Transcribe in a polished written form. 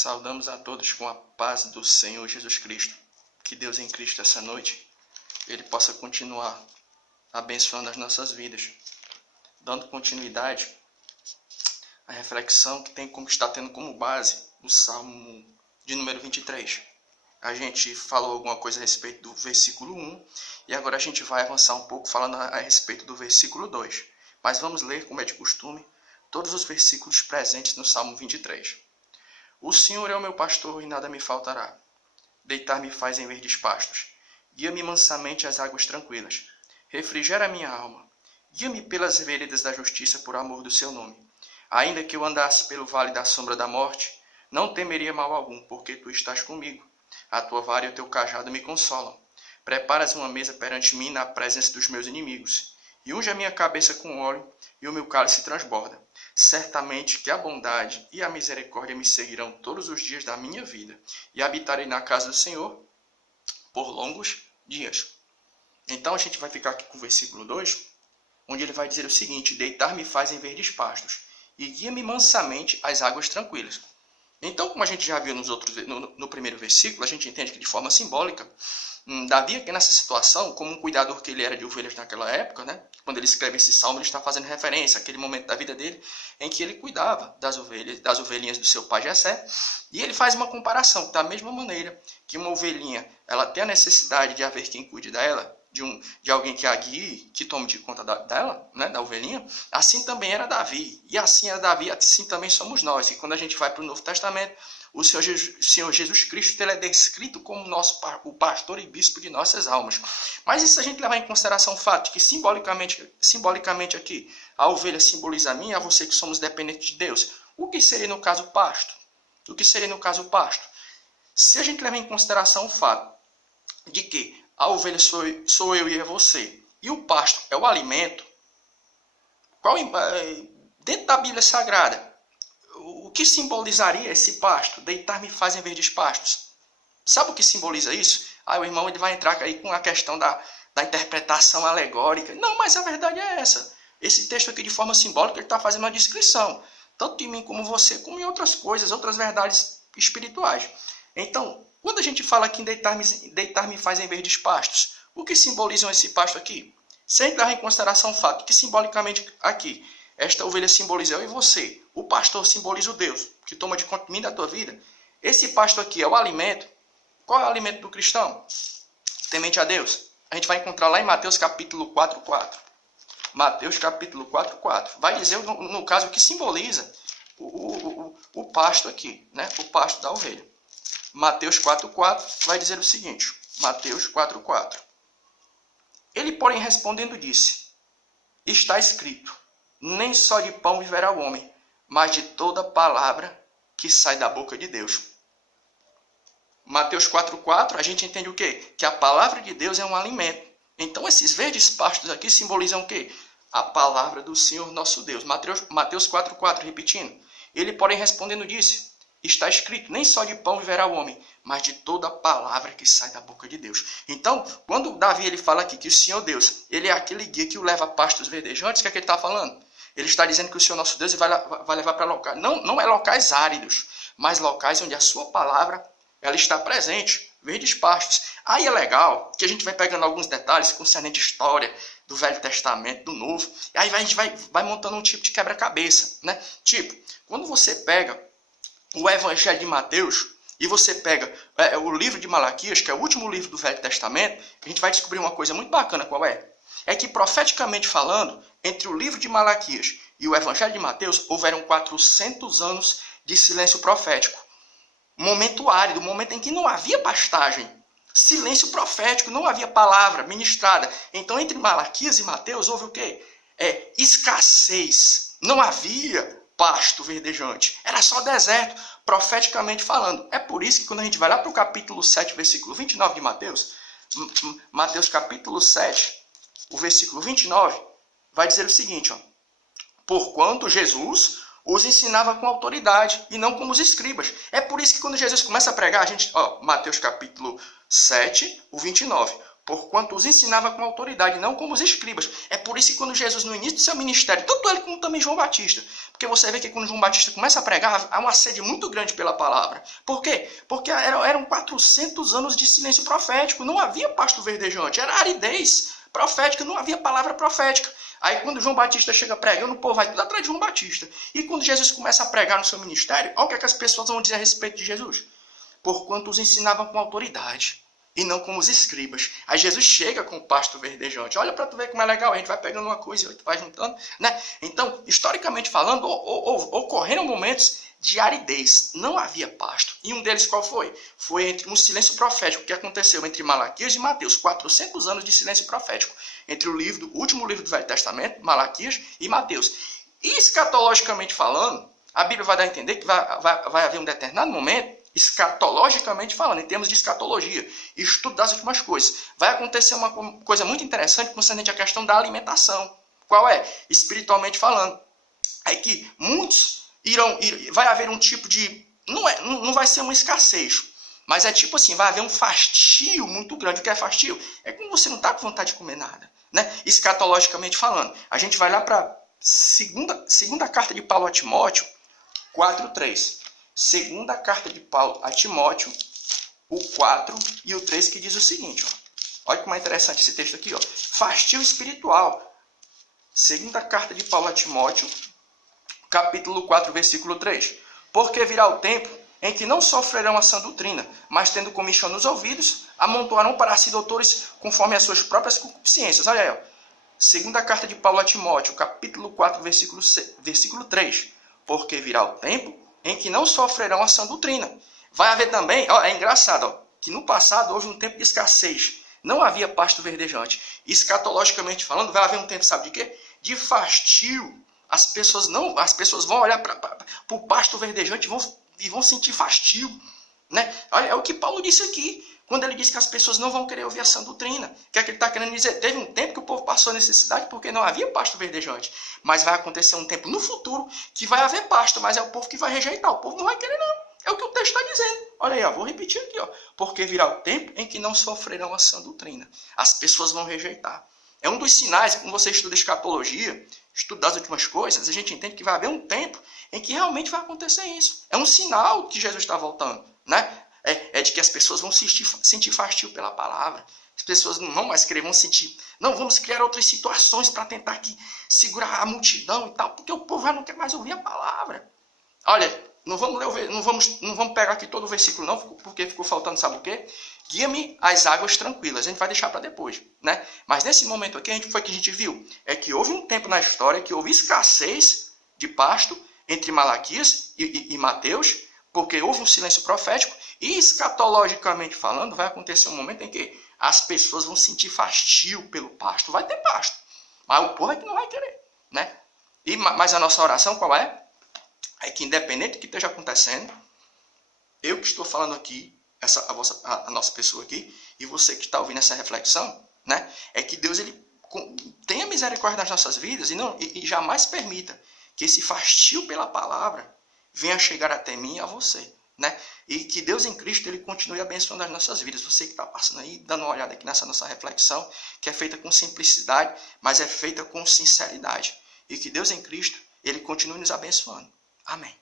Saudamos a todos com a paz do Senhor Jesus Cristo. Que Deus em Cristo essa noite, Ele possa continuar abençoando as nossas vidas, dando continuidade à reflexão que está tendo como base o Salmo de número 23. A gente falou alguma coisa a respeito do versículo 1 e agora a gente vai avançar um pouco falando a respeito do versículo 2. Mas vamos ler, como é de costume, todos os versículos presentes no Salmo 23. O Senhor é o meu pastor e nada me faltará. Deitar-me faz em verdes pastos. Guia-me mansamente às águas tranquilas. Refrigera a minha alma. Guia-me pelas veredas da justiça por amor do seu nome. Ainda que eu andasse pelo vale da sombra da morte, não temeria mal algum, porque tu estás comigo. A tua vara e o teu cajado me consolam. Preparas uma mesa perante mim na presença dos meus inimigos. E unge a minha cabeça com óleo, e o meu cálice transborda. Certamente que a bondade e a misericórdia me seguirão todos os dias da minha vida, e habitarei na casa do Senhor por longos dias. Então a gente vai ficar aqui com o versículo 2, onde ele vai dizer o seguinte: deitar-me faz em verdes pastos, e guia-me mansamente às águas tranquilas. Então, como a gente já viu no primeiro versículo, a gente entende que de forma simbólica, Davi aqui nessa situação, como um cuidador que ele era de ovelhas naquela época, né? Quando ele escreve esse salmo, ele está fazendo referência àquele momento da vida dele em que ele cuidava das ovelhinhas do seu pai Jessé, e ele faz uma comparação, da mesma maneira que uma ovelhinha ela tem a necessidade de haver quem cuide dela, de alguém que a guie, que tome de conta dela, né, da ovelhinha, assim também era Davi, e assim era Davi, assim também somos nós. E quando a gente vai para o Novo Testamento, o Senhor Jesus Cristo ele é descrito como o pastor e bispo de nossas almas. Mas e se a gente levar em consideração o fato de que simbolicamente aqui, a ovelha simboliza a mim e a você que somos dependentes de Deus, o que seria no caso o pasto? O que seria no caso o pasto? Se a gente levar em consideração o fato de que a ovelha sou eu e é você, e o pasto é o alimento, dentro da Bíblia Sagrada, o que simbolizaria esse pasto? Deitar-me faz em verdes pastos. Sabe o que simboliza isso? O irmão ele vai entrar aí com a questão da interpretação alegórica. Não, mas a verdade é essa. Esse texto aqui, de forma simbólica, ele está fazendo uma descrição, tanto de mim como você, como em outras coisas, outras verdades espirituais. Então, quando a gente fala aqui em deitar-me faz em verdes pastos, o que simbolizam esse pasto aqui? Sem dar em consideração o fato que simbolicamente aqui, esta ovelha simboliza eu e você, o pastor simboliza o Deus, que toma de conta de mim da tua vida. Esse pasto aqui é o alimento. Qual é o alimento do cristão? Temente a Deus. A gente vai encontrar lá em Mateus capítulo 4:4. Mateus capítulo 4:4. Vai dizer, no caso, o que simboliza o pasto aqui, né? O pasto da ovelha. Mateus 4:4 vai dizer o seguinte. Mateus 4:4. Ele, porém, respondendo, disse: está escrito, nem só de pão viverá o homem, mas de toda palavra que sai da boca de Deus. Mateus 4:4, a gente entende o quê? Que a palavra de Deus é um alimento. Então, esses verdes pastos aqui simbolizam o quê? A palavra do Senhor nosso Deus. Mateus 4:4, repetindo. Ele, porém, respondendo, disse: está escrito, nem só de pão viverá o homem, mas de toda palavra que sai da boca de Deus. Então, quando Davi ele fala aqui que o Senhor Deus, ele é aquele guia que o leva a pastos verdejantes, o que é que ele está falando? Ele está dizendo que o Senhor nosso Deus vai levar para locais, não é locais áridos, mas locais onde a sua palavra ela está presente, verdes pastos. Aí é legal que a gente vai pegando alguns detalhes concernente à história do Velho Testamento, do Novo, e aí a gente vai montando um tipo de quebra-cabeça, né? Tipo, quando você pega o Evangelho de Mateus e você pega o livro de Malaquias, que é o último livro do Velho Testamento, a gente vai descobrir uma coisa muito bacana. Qual é? É que, profeticamente falando, entre o livro de Malaquias e o Evangelho de Mateus, houveram 400 anos de silêncio profético. Momento árido, momento em que não havia pastagem. Silêncio profético, não havia palavra ministrada. Então, entre Malaquias e Mateus, houve o quê? Escassez. Não havia pasto verdejante. Era só deserto, profeticamente falando. É por isso que quando a gente vai lá para o capítulo 7, versículo 29 de Mateus, Mateus capítulo 7, o versículo 29, vai dizer o seguinte, ó: porquanto Jesus os ensinava com autoridade e não como os escribas. É por isso que quando Jesus começa a pregar, Mateus capítulo 7, o 29, porquanto os ensinava com autoridade, não como os escribas. É por isso que quando Jesus, no início do seu ministério, tanto ele como também João Batista, porque você vê que quando João Batista começa a pregar, há uma sede muito grande pela palavra. Por quê? Porque eram 400 anos de silêncio profético, não havia pasto verdejante, era aridez profética, não havia palavra profética. Aí quando João Batista chega pregando, o povo vai tudo atrás de João Batista. E quando Jesus começa a pregar no seu ministério, olha o que as pessoas vão dizer a respeito de Jesus. Porquanto os ensinava com autoridade, e não como os escribas. Aí Jesus chega com o pasto verdejante. Olha para tu ver como é legal, a gente vai pegando uma coisa e outra, vai juntando, né? Então, historicamente falando, ocorreram momentos de aridez. Não havia pasto. E um deles qual foi? Foi entre um silêncio profético que aconteceu entre Malaquias e Mateus. 400 anos de silêncio profético. Entre o último livro do Velho Testamento, Malaquias, e Mateus. E escatologicamente falando, a Bíblia vai dar a entender que vai haver um determinado momento, escatologicamente falando, em termos de escatologia, estudo das últimas coisas, vai acontecer uma coisa muito interessante concernente à questão da alimentação. Qual é? Espiritualmente falando. É que muitos vai haver um tipo de... Não vai ser uma escassez, mas é tipo assim, vai haver um fastio muito grande. O que é fastio? É quando você não está com vontade de comer nada, né? Escatologicamente falando. A gente vai lá para segunda carta de Paulo a Timóteo, 4:3. Segunda carta de Paulo a Timóteo, o 4 e o 3, que diz o seguinte, ó. Olha como é interessante esse texto aqui, ó. Fastio espiritual. Segunda carta de Paulo a Timóteo, capítulo 4, versículo 3. Porque virá o tempo em que não sofrerão a sã doutrina, mas tendo comichão nos ouvidos, amontoarão para si doutores conforme as suas próprias concupiscências. Olha aí, ó. Segunda carta de Paulo a Timóteo, capítulo 4, versículo 3. Porque virá o tempo em que não sofrerão a sã doutrina. Vai haver também, ó, é engraçado, ó, que no passado houve um tempo de escassez. Não havia pasto verdejante. Escatologicamente falando, vai haver um tempo, sabe de quê? De fastio. As pessoas vão olhar para o pasto verdejante e vão sentir fastio, né? Olha, é o que Paulo disse aqui, quando ele diz que as pessoas não vão querer ouvir a sã doutrina. O que é que ele está querendo dizer? Teve um tempo que o povo passou necessidade porque não havia pasto verdejante. Mas vai acontecer um tempo no futuro que vai haver pasto, mas é o povo que vai rejeitar. O povo não vai querer, não. É o que o texto está dizendo. Olha aí, ó, vou repetir aqui, ó. Porque virá o tempo em que não sofrerão a sã doutrina. As pessoas vão rejeitar. É um dos sinais, quando você estuda escatologia, estudo das últimas coisas, a gente entende que vai haver um tempo em que realmente vai acontecer isso. É um sinal que Jesus está voltando, né? É de que as pessoas vão sentir fastio pela palavra. As pessoas não vão mais querer, vão sentir... Não, vamos criar outras situações para tentar aqui segurar a multidão e tal, porque o povo já não quer mais ouvir a palavra. Olha, não vamos pegar aqui todo o versículo não, porque ficou faltando, sabe o quê? Guia-me às águas tranquilas. A gente vai deixar para depois, né? Mas nesse momento aqui, foi que a gente viu. É que houve um tempo na história que houve escassez de pasto entre Malaquias e Mateus, porque houve um silêncio profético, e escatologicamente falando, vai acontecer um momento em que as pessoas vão sentir fastio pelo pasto. Vai ter pasto, mas o povo é que não vai querer, né? Mas a nossa oração qual é? É que independente do que esteja acontecendo, eu que estou falando aqui, a nossa pessoa aqui, e você que está ouvindo essa reflexão, né? É que Deus ele tenha misericórdia das nossas vidas e jamais permita que esse fastio pela palavra venha chegar até mim e a você, né? E que Deus em Cristo ele continue abençoando as nossas vidas. Você que está passando aí, dando uma olhada aqui nessa nossa reflexão, que é feita com simplicidade, mas é feita com sinceridade. E que Deus em Cristo ele continue nos abençoando. Amém.